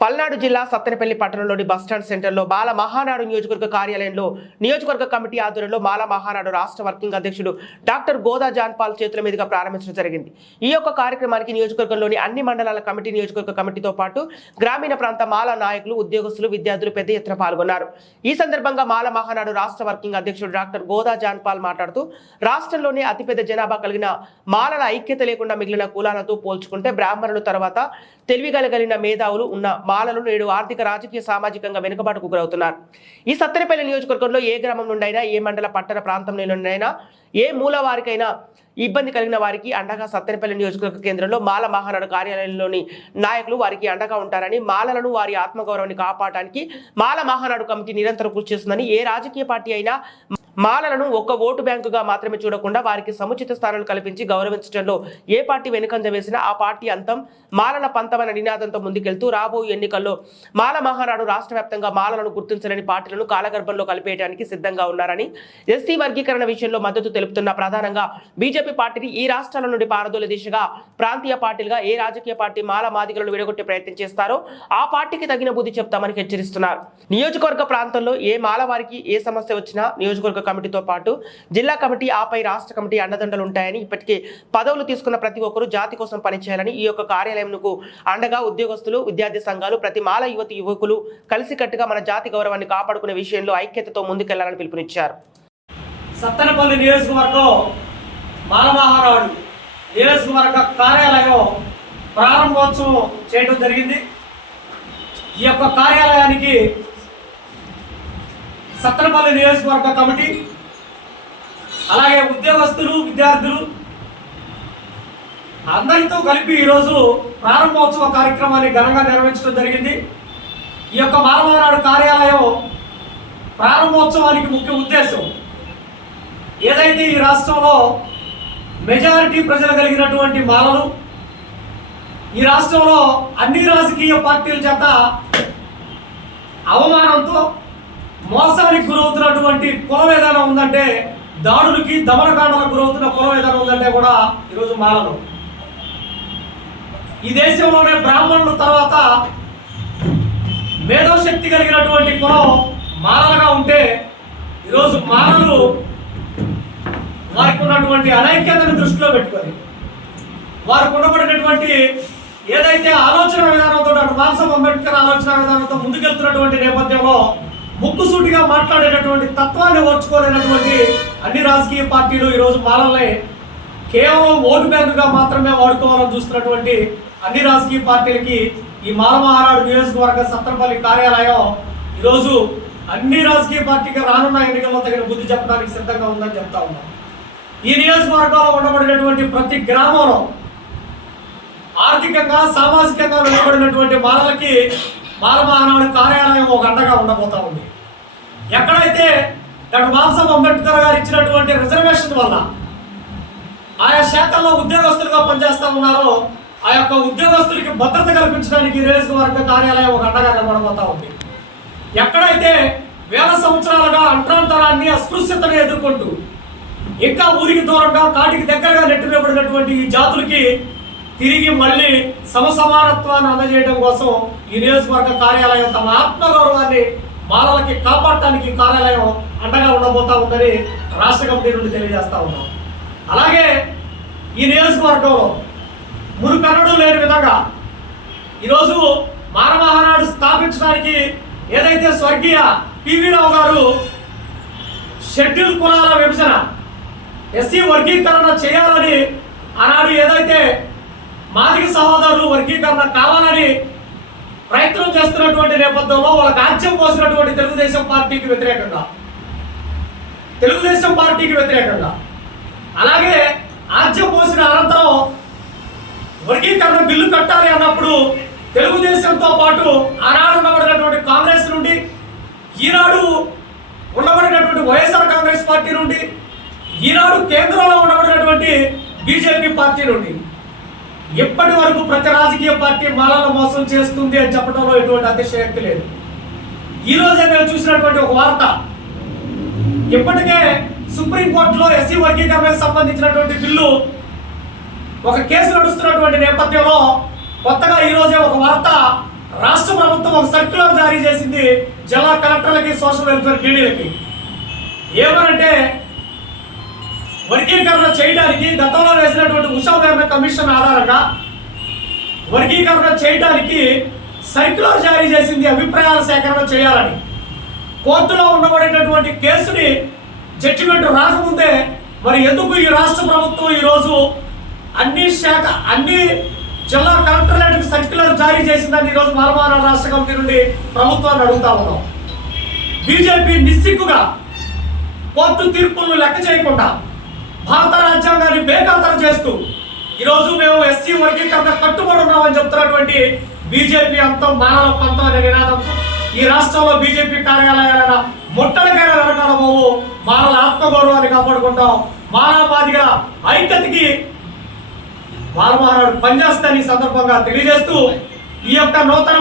పల్నాడు జిల్లా సత్తెనపల్లి పట్టణంలోని బస్టాండ్ సెంటర్లో బాల మహానాడు నియోజకవర్గ కార్యాలయంలో నియోజకవర్గ కమిటీ ఆధ్వర్యంలో మాల మహానాడు రాష్ట్ర వర్కింగ్ అధ్యక్షుడు డాక్టర్ గోదా జాన్పాల్ చేతుల మీదుగా ప్రారంభించడం జరిగింది. ఈ యొక్క కార్యక్రమానికి నియోజకవర్గంలోని అన్ని మండలాల కమిటీ నియోజకవర్గ కమిటీతో పాటు గ్రామీణ ప్రాంత మాల నాయకులు ఉద్యోగస్తులు విద్యార్థులు పెద్ద ఎత్తున పాల్గొన్నారు. ఈ సందర్భంగా మాల మహానాడు రాష్ట్ర వర్కింగ్ అధ్యక్షుడు డాక్టర్ గోదా జాన్పాల్ మాట్లాడుతూ రాష్ట్రంలోనే అతిపెద్ద జనాభా కలిగిన మాలల ఐక్యత లేకుండా మిగిలిన కులాలతో పోల్చుకుంటే బ్రాహ్మణుల తర్వాత తెలివిగలగలిగిన మేధావులు ఉన్న మాలలు నేడు ఆర్థిక రాజకీయ సామాజికంగా వెనుకబాటుకు గురవుతున్నారు. ఈ సత్తెనపల్లి నియోజకవర్గంలో ఏ గ్రామం నుండైనా ఏ మండల పట్టణ ప్రాంతం నుండైనా ఏ మూల వారికైనా ఇబ్బంది కలిగిన వారికి అండగా సత్తెనపల్లి నియోజకవర్గ కేంద్రంలో మాల మహానాడు కార్యాలయంలోని నాయకులు వారికి అండగా ఉంటారని మాలలను వారి ఆత్మగౌరవాన్ని కాపాడటానికి మాల మహానాడు కమిటీ నిరంతరం కృషి చేస్తుందని ఏ రాజకీయ పార్టీ అయినా మాలలను ఒక్క ఓటు బ్యాంకుగా మాత్రమే చూడకుండా వారికి సముచిత స్థానాలు కల్పించి గౌరవించడంలో ఏ పార్టీ వెనుకంజ వేసినా ఆ పార్టీ అంతం. మాలల పంతమైన నినాదంతో ముందుకెళ్తూ రాబోయే ఎన్నికల్లో మాల మహానాడు రాష్ట్ర వ్యాప్తంగా మాలలను గుర్తించలేని పార్టీలను కాలగర్భంలో కలిపేయడానికి సిద్ధంగా ఉన్నారని ఎస్సీ వర్గీకరణ విషయంలో మద్దతు తెలుపుతున్న ప్రధానంగా బీజేపీ పార్టీని ఈ రాష్ట్రాల నుండి పారదోల దిశగా ప్రాంతీయ పార్టీలుగా ఏ రాజకీయ పార్టీ మాల మాదిగలను విడగొట్టే ప్రయత్నం చేస్తారో ఆ పార్టీకి తగిన బుద్ధి చెప్తామని హెచ్చరిస్తున్నారు. నియోజకవర్గ ప్రాంతంలో ఏ మాల వారికి ఏ సమస్య వచ్చినా నియోజకవర్గ కమిటీతో పాటు జిల్లా కమిటీ ఆపై రాష్ట్ర కమిటీ అండదండలు ఉంటాయని ఇప్పటికే పదవులు తీసుకున్న ప్రతి ఒక్కరూ జాతి కోసం పనిచేయాలని ఈ యొక్క కార్యాలయంకు అండగా ఉద్యోగస్తులు విద్యార్థి సంఘాలు ప్రతి మాల యువతి యువకులు కలిసికట్టుగా మన జాతి గౌరవాన్ని కాపాడుకునే విషయంలో ఐక్యతతో ముందుకెళ్ళాలని పిలుపునిచ్చారు. సత్తెనపల్లి నియోజకవర్గం మాలమహారాడు నియోజకవర్గ కార్యాలయం ప్రారంభోత్సవం చేయడం జరిగింది. ఈ యొక్క కార్యాలయానికి సత్తనపల్లి నియోజకవర్గ కమిటీ అలాగే ఉద్యోగస్తులు విద్యార్థులు అందరితో కలిపి ఈరోజు ప్రారంభోత్సవ కార్యక్రమాన్ని ఘనంగా నిర్వహించడం జరిగింది. ఈ యొక్క మానవనాడు కార్యాలయం ప్రారంభోత్సవానికి ముఖ్య ఉద్దేశం ఏదైతే ఈ రాష్ట్రంలో మెజారిటీ ప్రజలు కలిగినటువంటి మాలలు ఈ రాష్ట్రంలో అన్ని రాజకీయ పార్టీల చేత అవమానంతో మోసానికి గురవుతున్నటువంటి కుల విధానం ఉందంటే దాడులకి దమనకాండలకు గురవుతున్న కుల విధానం ఉందంటే కూడా ఈరోజు మారదు. ఈ దేశంలోనే బ్రాహ్మణుల తర్వాత మేధోశక్తి కలిగినటువంటి కులం మారలుగా ఉంటే ఈరోజు మానవులు వారికి ఉన్నటువంటి అనైక్యతను దృష్టిలో పెట్టుకొని వారికి ఉండబడినటువంటి ఏదైతే ఆలోచన విధానంతో డాక్టర్ బాబాసాహెబ్ అంబేద్కర్ ఆలోచన విధానంతో ముందుకెళ్తున్నటువంటి నేపథ్యంలో ముక్కుసూటిగా మాట్లాడేటటువంటి తత్వాన్ని ఓర్చుకోలేనటువంటి అన్ని రాజకీయ పార్టీలు ఈరోజు మాలల్ని కేవలం ఓటు బ్యాంకుగా మాత్రమే వాడుకోవాలని చూస్తున్నటువంటి అన్ని రాజకీయ పార్టీలకి ఈ మాలమహారాడు నియోజకవర్గ సత్తరపల్లి కార్యాలయం ఈరోజు అన్ని రాజకీయ పార్టీకి రానున్న ఎన్నికల్లో తగిన బుద్ధి చెప్పడానికి సిద్ధంగా ఉందని చెప్తా ఉన్నాం. ఈ నియోజకవర్గంలో ఉండబడినటువంటి ప్రతి గ్రామంలో ఆర్థికంగా సామాజికంగా వెనుకబడినటువంటి మాలలకి బాలమహానాడు కార్యాలయం ఒక అండగా ఉండబోతా ఉంది. ఎక్కడైతే డాక్టర్ బాబాసాహెబ్ అంబేద్కర్ గారు ఇచ్చినటువంటి రిజర్వేషన్ వల్ల ఆయా శాఖల్లో ఉద్యోగస్తులుగా పనిచేస్తా ఉన్నారో ఆ యొక్క ఉద్యోగస్తులకి భద్రత కల్పించడానికి ఈ నియోజకవర్గ కార్యాలయం ఒక అండగా నిలబడబోతా ఉంది. ఎక్కడైతే వేల సంవత్సరాలుగా అంట్రాంతరాన్ని అస్పృశ్యతను ఎదుర్కొంటూ ఇంకా ఊరికి దూరంగా కాటికి దగ్గరగా నెట్టివేయబడినటువంటి ఈ జాతులకి తిరిగి మళ్ళీ సమసమానత్వాన్ని అందజేయడం కోసం ఈ నియోజకవర్గ కార్యాలయం తమ ఆత్మగౌరవాన్ని మాలలకి కాపాడటానికి కార్యాలయం అండగా ఉండబోతా ఉందని రాష్ట్ర కమిటీ నుండి తెలియజేస్తా ఉన్నాం. అలాగే ఈ నియోజకవర్గంలో మునుపెన్నడూ లేని విధంగా ఈరోజు మానవహానాడు స్థాపించడానికి ఏదైతే స్వర్గీయ పివి రావు గారు షెడ్యూల్ కులాల విభజన ఎస్సీ వర్గీకరణ చేయాలని ఆనాడు ఏదైతే మాదిక సహోదరులు వర్గీకరణ కావాలని ప్రయత్నం చేస్తున్నటువంటి నేపథ్యంలో వాళ్ళకి రాజ్యం పోసినటువంటి తెలుగుదేశం పార్టీకి వ్యతిరేకంగా. తెలుగుదేశం పార్టీకి వ్యతిరేకంగా. అలాగే ఆజ్యం పోసిన అనంతరం వర్గీకరణ బిల్లు కట్టాలి అన్నప్పుడు తెలుగుదేశంతో పాటు ఆనాడు ఉండబడినటువంటి కాంగ్రెస్ నుండి ఈనాడు ఉండబడినటువంటి వైఎస్ఆర్ కాంగ్రెస్ పార్టీ నుండి ఈనాడు కేంద్రంలో ఉండబడినటువంటి బీజేపీ పార్టీ నుండి. ఇప్పటి వరకు ప్రతి రాజకీయ పార్టీ మాలను మోసం చేస్తుంది అని చెప్పడంలో ఎటువంటి అతిశయక్తి లేదు. ఈ రోజే మేము చూసినటువంటి ఒక వార్త. ఇప్పటికే సుప్రీంకోర్టులో ఎస్సీ వర్గీకరణకు సంబంధించినటువంటి బిల్లు ఒక కేసు నడుస్తున్నటువంటి నేపథ్యంలో కొత్తగా ఈరోజే ఒక వార్త రాష్ట్ర ప్రభుత్వం ఒక సర్క్యులర్ జారీ చేసింది జిల్లా కలెక్టర్లకి సోషల్ వెల్ఫేర్ డీడీలకి. ఏమనంటే వర్గీకరణ చేయడానికి గతంలో వేసినటువంటి ఉషాకరణ కమిషన్ ఆధారంగా వర్గీకరణ చేయడానికి సర్క్యులర్ జారీ చేసింది అభిప్రాయాల సేకరణ చేయాలని. కోర్టులో ఉండబడేటటువంటి కేసుని జడ్జిమెంట్ రాకముందే మరి ఎందుకు ఈ రాష్ట్ర ప్రభుత్వం ఈరోజు అన్ని శాఖ అన్ని జిల్లా కలెక్టరేట్కి సర్క్యులర్ జారీ చేసిందని ఈరోజు మాలమాన రాష్ట్ర కమిటీ నుండి ప్రభుత్వాన్ని అడుగుతా ఉన్నాం. బీజేపీ నిస్సిగ్గుగా కోర్టు తీర్పులను లెక్క చేయకుండా బేఖాతరు చేస్తూ ఈరోజు మేము ఎస్సీ వర్గీకరణ కట్టుబడి ఉన్నామని చెప్తున్నటువంటి బీజేపీ అంతం మానవ పంతం అనే నినాదంతో ఈ రాష్ట్రంలో బీజేపీ కార్యాలయాల ముట్టడికైన వెనకాల బాబు మానవ ఆత్మగౌరవాన్ని కాపాడుకుంటాం. మానవవాదిగా ఐక్యతకి బాలమహారాడు పనిచేస్తాని సందర్భంగా తెలియజేస్తూ ఈ యొక్క నూతన